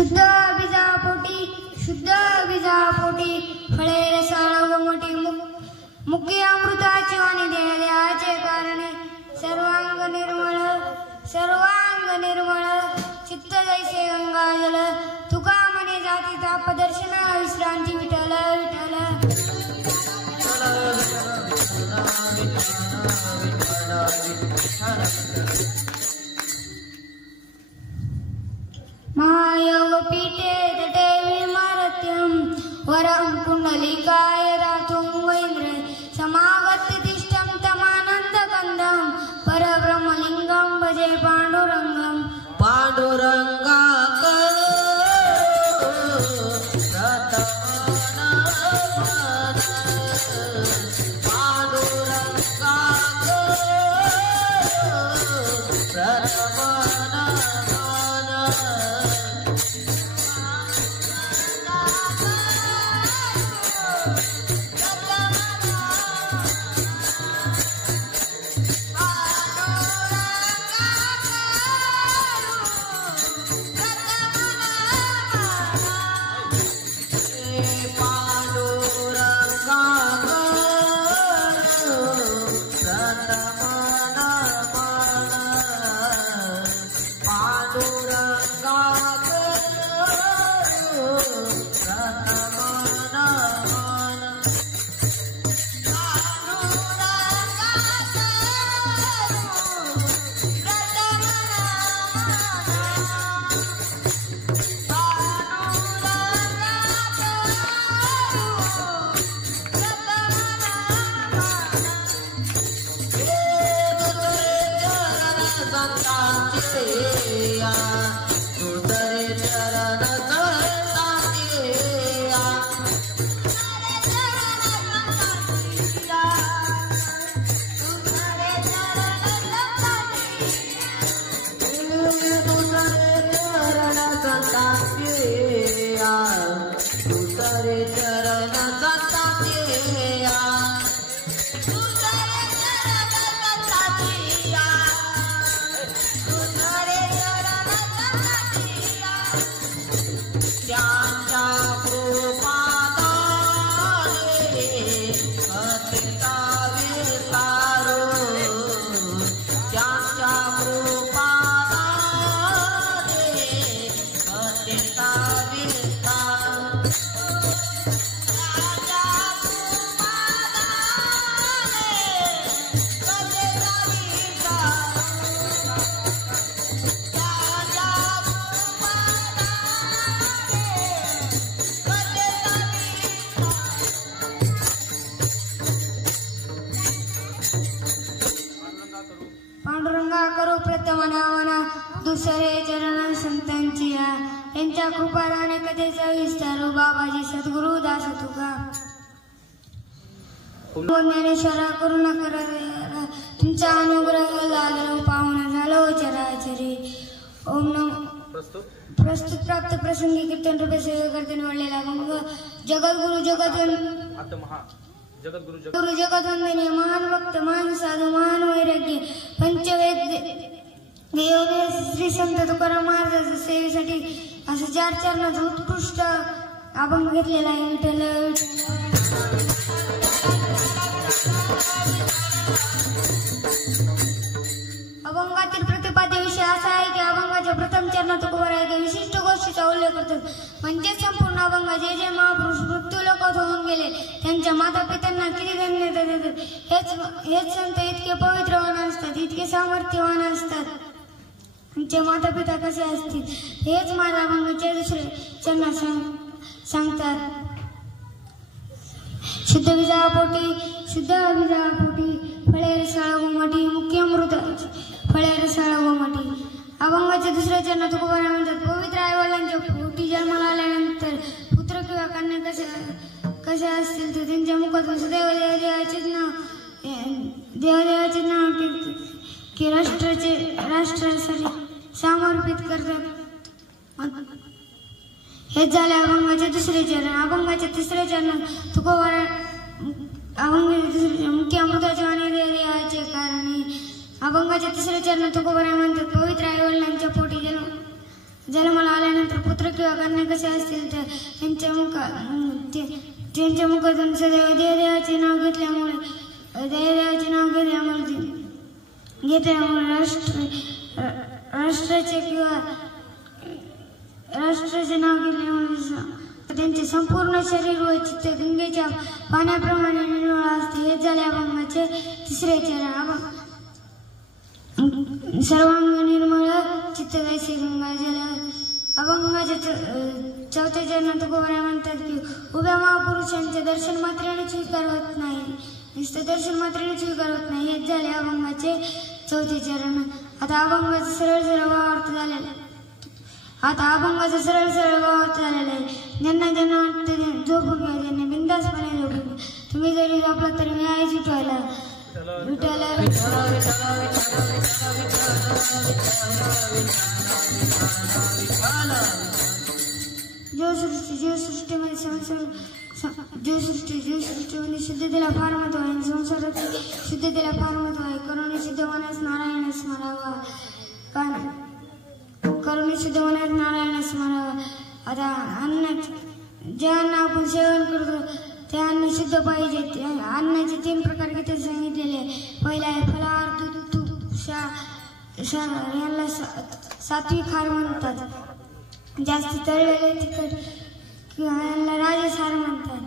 शुद्ध बीजापोटी फळे रसाळ व मोठी मुख्य अमृताची वाणी देहाचे कारणे सर्वांग निर्मळ चित्त जैसे गंगाजल तुका मने जाती ताप दर्शन विश्रांती विठ्ठल विठ्ठल महायोग पीठे तटे विमरत्यं वरं कुंडलिकाय दातुं वैन्द्र समागत्य तिष्ठं तमानन्दकन्दं परब्रह्मलिङ्गं भजे पाण्डुरङ्गं पांडुरंगा करो प्रतमनावना दुसरे चरण संतांची यांच्या कृपाने कथेचा विस्तारू बाबाजी सद्गुरु दास तुका ज्ञानेश्वरा करुणा करा तुमचा अनुग्रह लादलो पावन झालो चराचरी ओम नमो प्रस्तुत प्राप्त प्रसंगी कीर्तन रूपे सेवे करते निवडलेला मग गुरु जगद्वंदनीय महान भक्त महान साधू महान वैराग्य पंचवेद देवदेव श्री संत तुकाराम महाराजांच्या सेवेसाठी असं 4 चरणाचा उत्कृष्ट अभंग घेतलेला आहे. विठ्ठल अभंगातील प्रतिपाद्य विषय असा आहे की अभंगाच्या प्रथम चरणात तुकोबाराय विशिष्ट गोष्टीचा उल्लेख करतात. म्हणजे संपूर्ण अभंग जे जे महापुरुष मृत्यूलोकात होऊन गेले त्यांच्या माता पित्यांना किती धन्यता देतात. हेच संत इतके पवित्रवान असतात, इतके सामर्थ्यवान असतात. त्यांचे माता पिता कसे असतील हेच माझ्या अभंगाच्या दुसरे चरणात सांगतात. शुद्ध बीजापोटी फळे रसाळ गोमाटी मुख्य अमृत फळे रसाळ गोमाटी. अभंगाच्या दुसऱ्या चरणात तुकोबाराय म्हणतात, पवित्र आईवडिलांच्या पोटी जन्माला आल्यानंतर पुत्र किंवा कन्या कसे असतील तर त्यांच्या मुखातून देवदेवाचे नाव की राष्ट्रासाठी समर्पित करतात. हेच झाले अभंगाचे दुसरे चरण. अभंगाच्या तिसऱ्या चरणात तुकोबाराय मुख्य अमृताची वाणी देहाचे कारणे. अभंगाच्या तिसऱ्या चरणात तुकोबाराय म्हणतात, पवित्र आईवडिलांच्या पोटी जन्माला आल्यानंतर पुत्र किंवा किंवा कन्या कसे असतील तर त्यांच्या मुखातून सदैव देवाचे नाव घेतल्यामुळे राष्ट्राचे नाव घेतल्यामुळे त्यांचे संपूर्ण शरीर व चित्त गंगेच्या पाण्याप्रमाणे निर्मळ असते. हे झाले अभंगाचे तिसरे चरण. सर्वांग निर्मळ चित्त जैसे गंगा जल. अभंगाच्या चौथ्या चरणात तुकोबाराय म्हणतात की उभ्या महापुरुषांचे दर्शन मात्रेने स्वीकार होत नाही, नुसतं दर्शन मात्रेने स्वीकार होत नाही. हेच झाले अभंगाचे चौथे चरण. आता अभंगाचा सरळ भावार्थ झालेला आहे. ज्यांना वाटतं झोपून घ्या, ज्यांना बिंदासपणे झोपून घ्या. तुम्ही जरी झोपला तरी मी आईच उठवायला जीवसृष्टीमध्ये शुद्धतेला फार महत्व आहे. संसारात शुद्धतेला फार महत्व आहे. करुणी शुद्ध मनास नारायण स्मरावा. करुणी शुद्ध मनास नारायण स्मरावा. आता जे अन्न आपण सेवन करतो ते अन्न शुद्ध पाहिजे. अन्नाचे 3 प्रकार किती सांगितलेले आहे. पहिला आहे फलाहार, दूध, तूप, याला सात्विक आहार म्हणतात. जास्त तळलेले तिखट किंवा याला राजसार म्हणतात.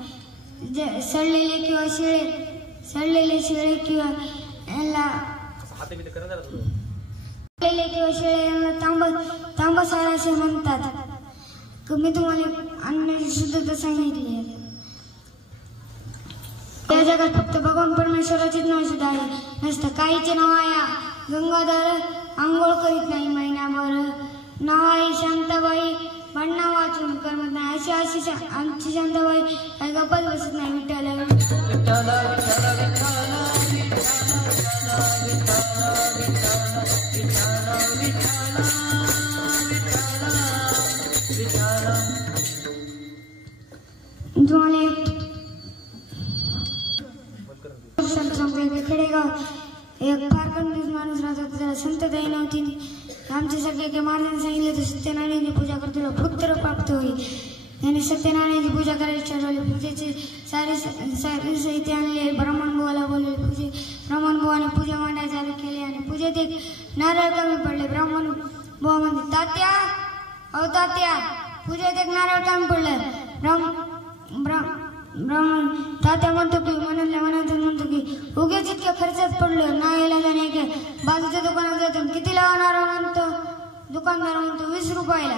सडलेले शिळे किंवा याला तांबसार असे म्हणतात. मी तुम्हाला अन्नाची शुद्धता सांगितली आहे. या जगात फक्त भगवान परमेश्वराचेच नाव सुद्धा आहे, नसतं काहीचे नाव आहे. गंगाधर आंघोळ करीत नाही महिनाभर. नाव आहे शांताबाई, भांडणा वाचून करमत नाही. अशी आमची शांताबाई काही गप्पाच बसत नाही. तुम्हाला खेडेगाव एक फार कंजूस माणूस राहत होता, त्याला संतताई नव्हती. आमच्यासारख्या काही महाराजांनी सांगितलं तर सत्यनारायणाची पूजा करतो पुत्र प्राप्त होईल. त्याने सत्यनारायणाची पूजा करायची ठरवली. पूजेचे सारे साहित्य आणले. ब्राह्मणबुवाला बोलले. ब्राह्मण बुवाने पूजा मांडायला चालू केली आणि पूजेत एक नारळ कमी पडले. ब्राह्मण बुवा म्हणते तात्या, अहो तात्या, पूजेत एक नारळ कमी पडलं. ब्राह्मण तात्या म्हणतो की म्हणतो की उगेच इतक्या खर्चात पडलो ना यायला जाणे की बाजूच्या दुकानात जातो. किती लावणार म्हणतो. दुकानदार म्हणतो 20 रुपयाला.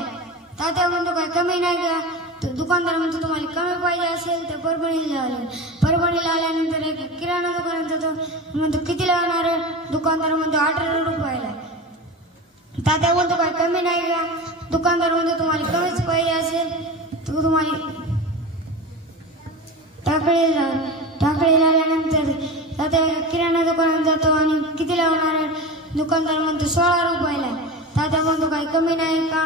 तात्या म्हणतो काय कमी नाही का. दुकानदार म्हणतो तुम्हाला कमी पाहिजे असेल तर परभणीला आले. परभणीला आल्यानंतर एक किराणा दुकानात जातो. म्हणतो किती लावणार. दुकानदार म्हणतो 18 रुपयाला. तात्या म्हणतो काय कमी नाही का. दुकानदार म्हणतो तुम्हाला कमीच पाहिजे असेल तर तुम्हाला टाकळीला आल्यानंतर तात्या किराणा दुकानात जातो आणि किती लावणार. दुकानदार म्हणतो 16 रुपयाला. तात्या म्हणतो काही कमी नाही का.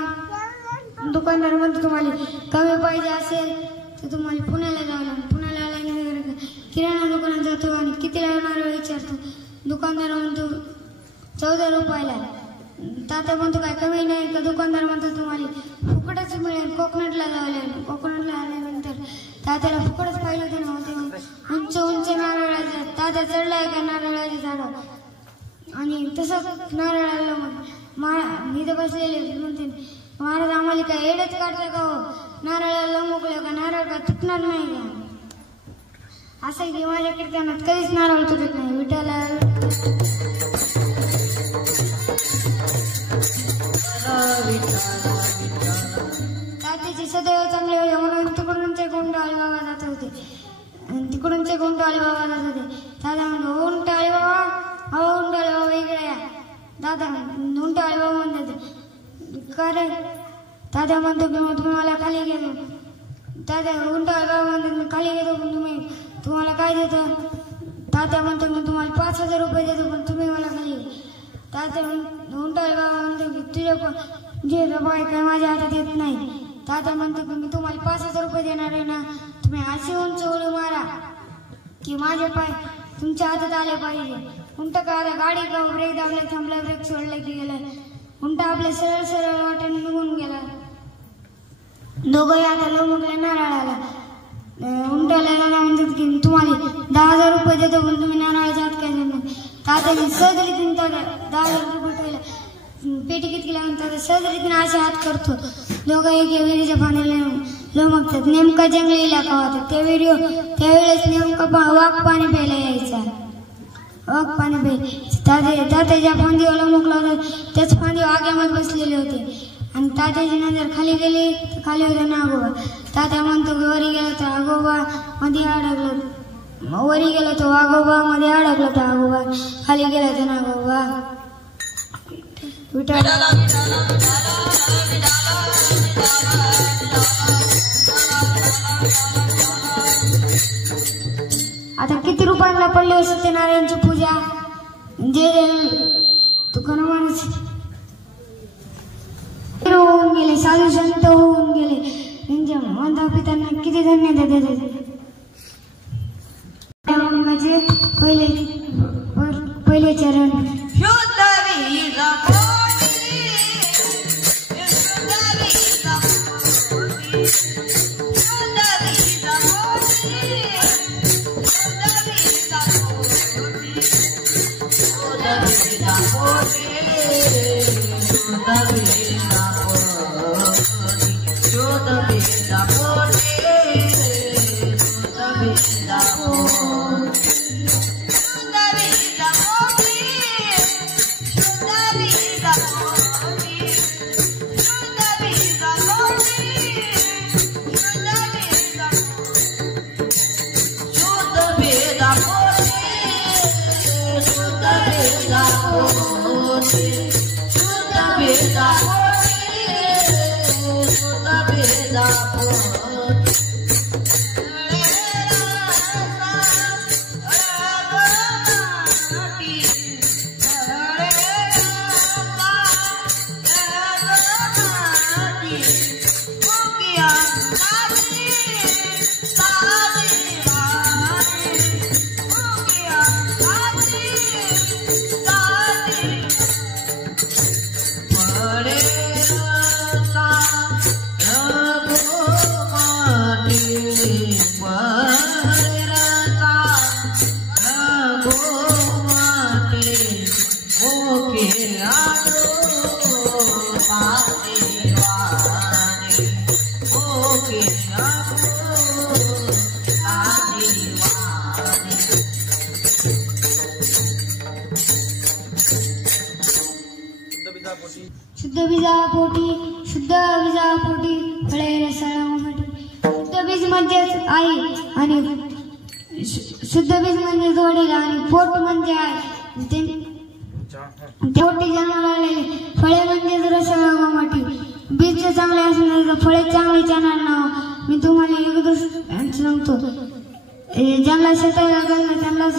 दुकानदार म्हणतो तुम्हाला कमी पाहिजे असेल तर तुम्हाला पुण्याला जावं. पुण्याला आल्यानंतर किराणा दुकानात जातो आणि किती लावणार विचारतो. दुकानदार म्हणतो 14 रुपयाला. तात्या म्हणतो काय कमी नाही का. दुकानदार म्हणतो तुम्हाला फुकटच मिळेल. कोकणातला लावले. कोकणातला आल्यानंतर तात्याला फुकटच पाहिलं होतं ना. उंच नारळाच्या तात्या चढलाय का नारळाच्या झाडावर आणि तसंच नारळाला मी तर बसलेले म्हणते महाराज आम्हाला काय एडच काढता का हो. नारळाला मोकळं का नारळ का तुटणार नाही का. असं की माझ्या कीर्तनात कधीच नारळ तुटत नाही. विठाला तात्याची सदैव चांगले होते म्हणून तिकडूनचे गुंड अलिबाबा जात होते. दादा म्हणतो उंट अलिबाबा, हो उंट अलिबाबा इकडे या. दादा उंट अलिबाबा म्हणतात का रे. दादा म्हणतो की मग तुम्ही मला खाली घेतो. दादा उंट अलिबाबा म्हणतात मी खाली घेतो पण तुम्हाला काय देतो. तात्या म्हणतो मी तुम्हाला 5000 रुपये देतो पण तुम्ही मला खाली. तात्या उंट अलिबाबा म्हणतो की तुझ्या जे बाय काय माझ्या हातात येत नाही. तात्या म्हणतो की मी तुम्हाला 5000 रुपये देणार आहे ना. तुम्ही अशी उंच उडी मारा की माझे पाय तुमच्या हातात आले पाहिजे. उंट का आता गाडी का ब्रेक दाबले थांबला ब्रेक सोडले की गेला. उंट आपल्या सरळ वाटेने निघून गेला. दोघंही आता लोमकल्या नारळाला उंटाला म्हणतात की तुम्हाला 10,000 रुपये देतो पण तुम्ही नारळाच्या हात काय देणार. तात्याने सहजरीतीने 10,000 रुपये ठेवले पेटी किती लागून सहजरीतीने असे हात करतो. दोघं एक विहिरीच्या पाण्याला लोमकतात. नेमका जंगली इलाका होता. त्यावेळेस नेमका वाघ पाणी प्यायला यायचा. वाघ पाणी प्यायला तात्याच्या फांदीवर लोमकला होता. त्याच फांदीवर आग्यामध्ये बसलेले होते आणि तात्याची नजर खाली गेली. खाली होते नागोबा. तात्या म्हणतो की वरी गेला तर आगोबा मध्ये अडकलं. वरी गेला तो वाघोबा मध्ये अडकला तर आगोबा. खाली गेला तर नागोबा. आता किती रुपयाला पडली सत्यनारायणची पूजा. जे तुकारामाने होऊन गेले, साधू संत होऊन गेले. त्यांच्या माता पित्यांना किती धन्यवाद देतात. पहिले चरण शुद्ध बीजापोटी फळे रसाळासाठी. शुद्ध बीज म्हणजेच आई आणि शुद्ध बीज म्हणजे वडील आणि पोट म्हणजे आई. पोटी जन्माला आलेले फळे म्हणजेच रसाळासाठी. बीज चांगले असणार तर फळे चांगले येणार नाव. मी तुम्हाला एक दृष्ट सांगतो. ज्यांना शेतात लागलं त्यांनाच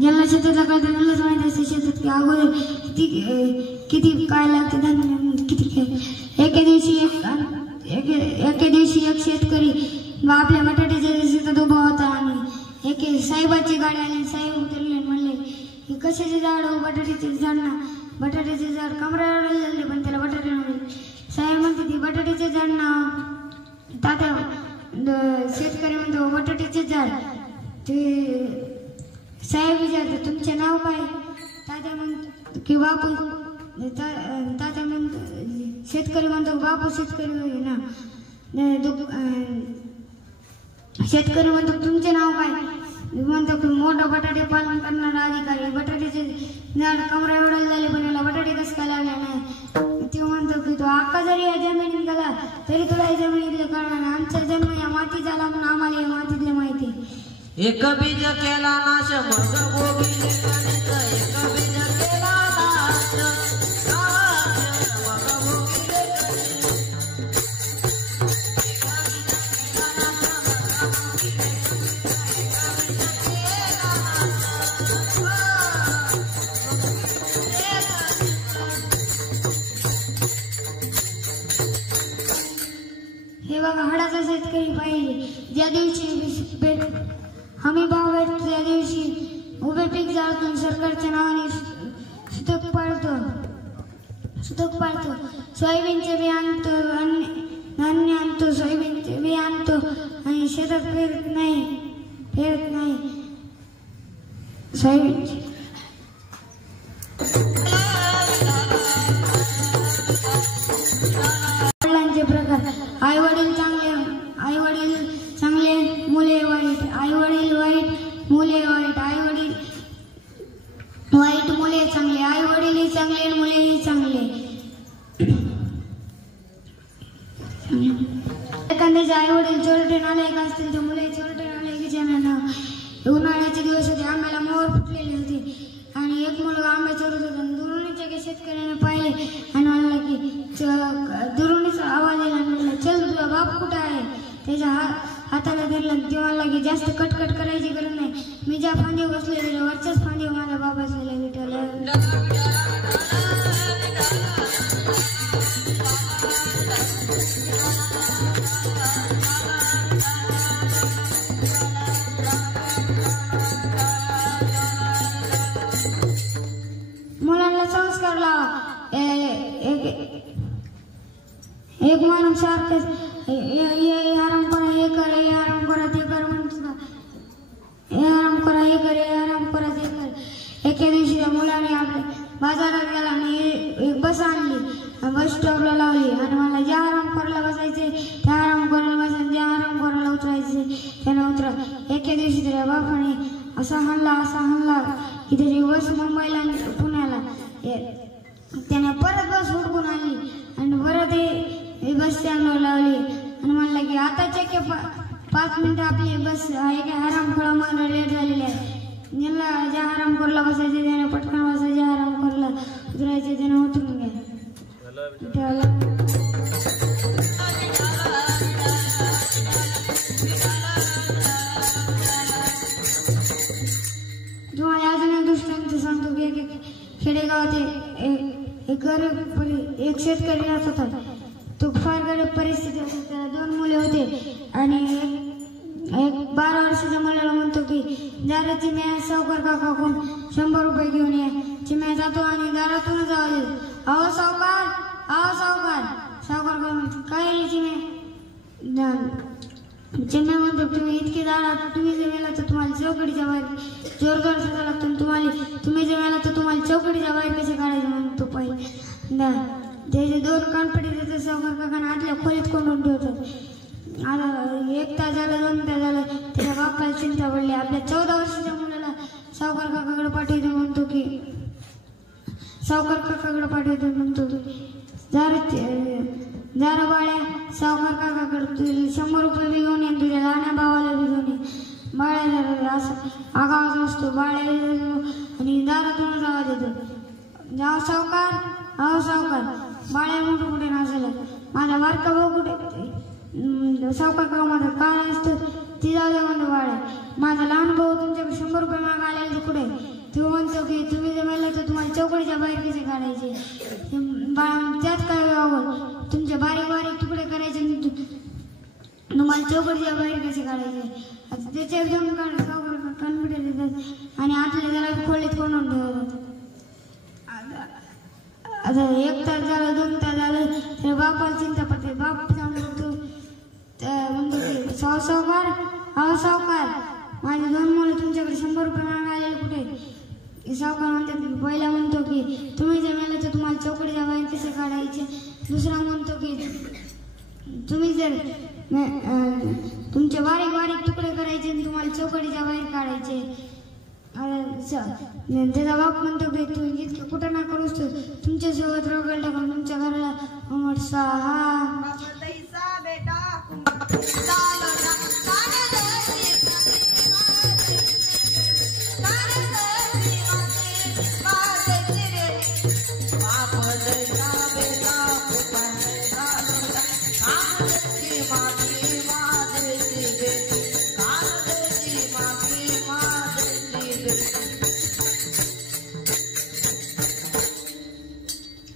ज्यांना शेतात लागलं त्यांनाच माहिती असते शेतात की अगोदर किती काय लागते धान्य किती काय. एके दिवशी एक शेतकरी आपल्या बटाट्याच्या शेतात उभा होता आणि एके साहेबाची गाडी आली. साहेब उतरले म्हणले की कशाचे झाड हो. बटाट्याचे झाड ना. बटाट्याचे झाड कमरावर झाले पण त्याला बटाटे नव्हते. साहेब म्हणते ती बटाट्याचे झाड ना. तात्या शेतकरी म्हणतो बटाट्याचे झाड. ते साहेब विचारते तुमचे नाव काय. तात्या म्हणतो की बापू. तात्या म्हणतो शेतकरी म्हणतो बापू शेतकरी ना. शेतकरी म्हणतो तुमचे नाव काय. म्हणतो की मोठा बटाटे पालन करणारा अधिकारी. बटाट्याचे झाड कमरा एवढं झाले पण याला बटाटे कसं काय लागले नाही. ते म्हणतो की तो आका जरी या जमिनीत गेला तरी तुला या जमिनीतले कळणार नाही. आमचा जन्म या मातीत झाला म्हणून आम्हाला या मातीतले माहिती. एक बीज केला नाश मग भोगिले गणित. एक बीज केला नाश मग भोगिले हे बघा हडाचा शेतकरी पाहिजे. ज्या दिवशी हमी भाव भेटतो त्या दिवशी उभे पीक जाळतो. सरकारच्या नावाने सुतक पाळतो. सोयाबीनचे बी आणतो. धान्य शेतात फेरत नाही सोयाबीन. वडिलांचे प्रकार. आई वडील चांगले मुले वाईट. आई वडील वाईट मुले वाईट. आई वडील वाईट मुले चांगले. आई वडीलही चांगले मुलेही चांगले. एखाद्याचे आई वडील चोरटे नालायक असतील तर मुले चोरटे नालायकीच्या नाना. उन्हाळ्याचे दिवस होते. आंब्याला मोहर फुटलेले होते आणि एक मुलगा आंबे चोरत होता. दुरूनच एका शेतकऱ्याने पाहिले आणि म्हणला की दुरूनच आवाज दिला आणि म्हणला, चल तुझा बाप कुठं आहे. त्याच्या हाताला धरलं. ते म्हणला की जास्त कटकट करायची गरज नाही. मी ज्या फांदीवर बसलेले वरच्याच फांदीवर माझा बाप बसलेला विठ्ठल. मुलांना संस्कार लावा. एक माणूस सारखंच आराम करा, हे कर, हे आराम करा, ते कर म्हणतो. हे आराम करा, हे कर, हे आराम करा, ते कर. एके दिवशी त्या मुलाने आपल्या बाजारात गेला आणि एक बस आणली. बस स्टॉपला लावली आणि मला ज्या आराम करायला बसायचे त्या आराम करायला बसायचे, ज्या आराम करायला उतरायचे त्याने उतरा. एके दिवशी त्याच्या बापाने असा हाणला की त्याची बस मुंबईला आणि पुण्याला. त्याने परत बस हुडकून आणली आणि परत ही बस स्टँडवर लावली आणि म्हणलं की आता चक्के 5 मिनिटं आपली बस आराम करा, मला लेट झालेली आहे. ज्याला ज्या आराम करायला बसायचे त्याने पटकन बसायचे, ज्या आराम करायला उतरायचे त्याने उतरून घ्या. तुम्हाला अजून एक दृष्टांत सांगतो की खेडेगावात एक शेतकरी राहत होता. तो फार गरीब परिस्थिती होती. त्याला 2 मुले होते आणि एक 12 वर्षाच्या मुलाला म्हणतो की दादा चिम्या सावकार काकाकडून 100 रुपये घेऊन ये. चिम्या जातो आणि दारातूनच आवाज येतो, अहो सावकार, अहो सावकार. सावकार काय चिम्या. चिम्या म्हणतो तुम्ही इतके दारात, तुम्ही जर गेला तर तुम्हाला चौकडीच्या बाहेर जोरदार सजा लागतो. तुम्ही जर गेला तर तुम्हाला चौकडीच्या बाहेर कसे काढायचे म्हणतो पहिले. त्याचे 2 कानपडे देतात. सावकार काकांना आतल्या खोलीत कोंडून ठेवतात. आता 1 तास झाला, 2 तास झाला, त्याच्या बापाला चिंता पडली. आपल्या 14 वर्षाच्या मुलाला सावकार काकाकडे पाठवतो. म्हणतो की जरा बाळ्या सावकार काकाकडे 100 रुपये बी घेऊन ये, तुझ्या लहान्या भावाला बी घेऊन ये. बाळ्या असं आगावाच असतो. बाळ्या आणि दारातूनच आवाज येतो, जाओ सावकार, अहो सावकार. बाळ्या मोठं कुठे नसेल, माझा बारका भाऊ कुठे. सावकार का माझा काय असतं ती जाऊ दे म्हणतो. बाळ्या माझा लहान भाऊ तुमच्याकडे 100 रुपये मागायला कुठे. तो म्हणतो की तुम्ही जर मेला तर तुम्हाला चौकडीच्या बाहेर कसे काढायचे. त्यात काय आवड, तुमचे बारीक बारीक तुकडे करायचे, तुम्हाला चौकडीच्या बाहेर कसे काढायचे. आता त्याच्या घेऊन कॉन्फिडन्स देतात आणि आतल्या जरा खोलीत कोणून ठेवतात. आता 1 तास झालं, 2 तास झालं, तर बापाला चिंता पडते. बाप म्हणतो की सावकार, अहो सावकार, माझे 2 मुलं तुमच्याकडे 100 रुपये मागायला कुठे. सावकार म्हणतात, पहिला म्हणतो की तुम्ही जर मेला तर तुम्हाला चौकडीच्या बाहेर कसे काढायचे. दुसरा म्हणतो की तुम्ही जर तुमचे बारीक बारीक तुकडे करायचे आणि तुम्हाला चौकडीच्या बाहेर काढायचे. त्याचा बाप म्हणतो की तू इतकं कुठं ना करूस तुमच्यासोबत रगल टाकून तुमच्या घराला उमट सहा.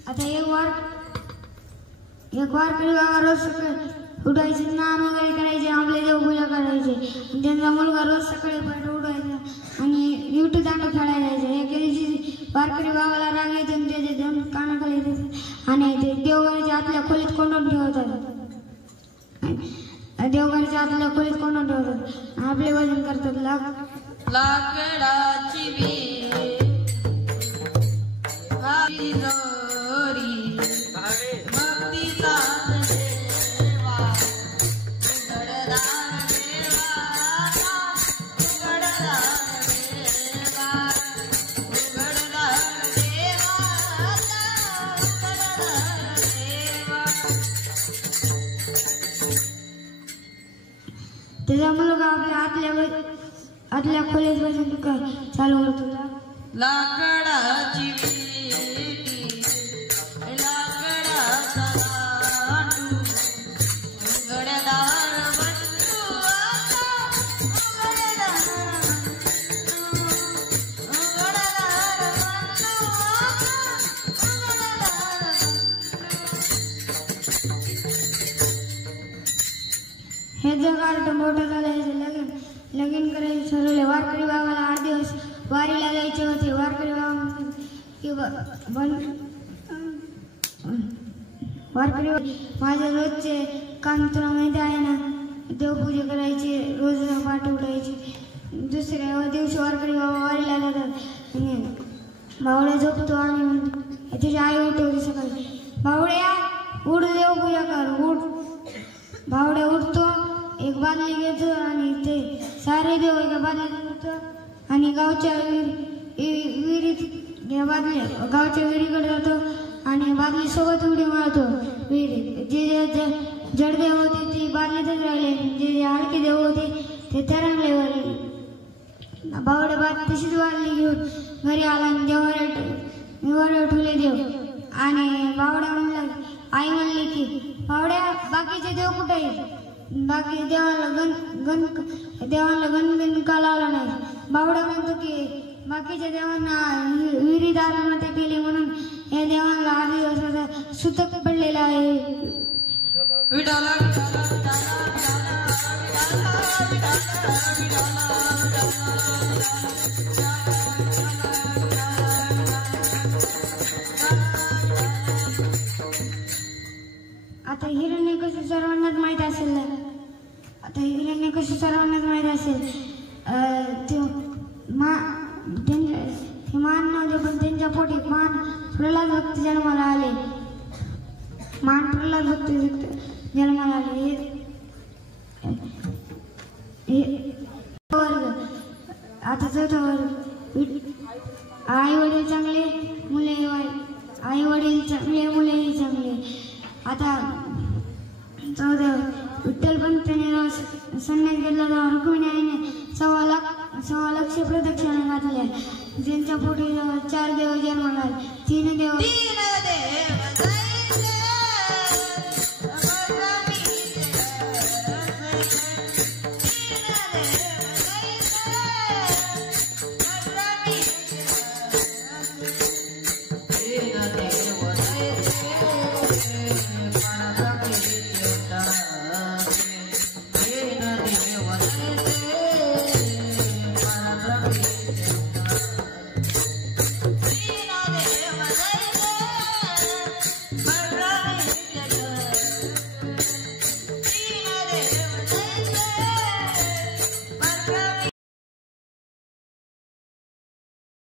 आता एक वारकरी बाबा रोज सकाळी उठायचे, स्नान वगैरे करायचे, आपले देवपूजा करायचे. त्यांचा मुलगा रोज सकाळी पहाटे उठायचा आणि विटी दांडू खेळायला जायचे. एके दिवशी वारकरी बाबाला राग येतो आणि त्याचे 2 कानाखाली देतात आणि ते देवघराच्या आतल्या खोलीत कोंडून ठेवतात. देवघरच्या आतल्या खोलीत कोण ठेवतात आपले वजन करतात लाकडाची विहीर हाती दोरी भक्तीचा देवा उघडदार देवा उघडदार देवा उघडदार देवा उघडदार देवा. त्याचा मुलगा आपल्या आतल्या खोलीत वजन चालू करतो. लाकडाची विटी लाकडाचा लाडू उघडदार बंधू आता उघडदार बंधू उघडदार बंधू आता उघडदार हे जग आर्ट मोठं झालं. लगीन करायचे ठरवले. वारकरी बाबाला 8 दिवस वारीला जायचे होते. वारकरी माझे रोजचे काम तुला माहिती आहे ना. देवपूजा करायची, रोज पाठ उठायची. दुसऱ्या दिवशी वारकरी बाबा वारीला जातात. भावड्या झोपतो आणि त्याची आई उठवते सकाळी. भावड्या उठ, देवपूजा कर, उठ. भावड्या उठतो, एक बादली घेतो आणि ते सारे देव एका बादलीत घेतो आणि गावच्या विहिरीत गावच्या विहिरीकडे जातो आणि बादली सोबत उडी मारतो विहिरीत. जे जडदेव होते ते बादलीतच राहिले, जे हलके देव होते ते तरंगले वरले. भावड्या बाद तशीच बादली घेऊन घरी आला आणि देवावर ठेवले देव. आणि भावड्या म्हणला, आई म्हणली की भावड्या बाकीचे देव कुठे आहेत? बाकी देवाला गण का लावला नाही? भावड्या म्हणतो की बाकीच्या देवांना विहिरीत आत्महत्या केली म्हणून या देवांना 8 दिवसाचा सुतक पडलेला आहे. आता हिरण्यकश्यप सर्वांनाच माहीत असेल ना. आता हिरण्यकश्यप सर्वांनाच माहीत असेल. ते मान नव्हते पण त्यांच्या पोटी मान प्रल्हाद भक्त जन्माला आले. मान प्रल्हाद भक्त जन्माला आले. आता चौथा वर्ग. आई वडील चांगले, मुले आई वडील चांगले, मुलेही चांगले. आता चौदा विठ्ठलपंतांनी संन्यास घेतला तेव्हा रुक्मिणी आईने 1.25 लाख प्रदक्षिणा घातल्या. ज्यांच्या पोटी 4 देव जन्माला आले. 3 देव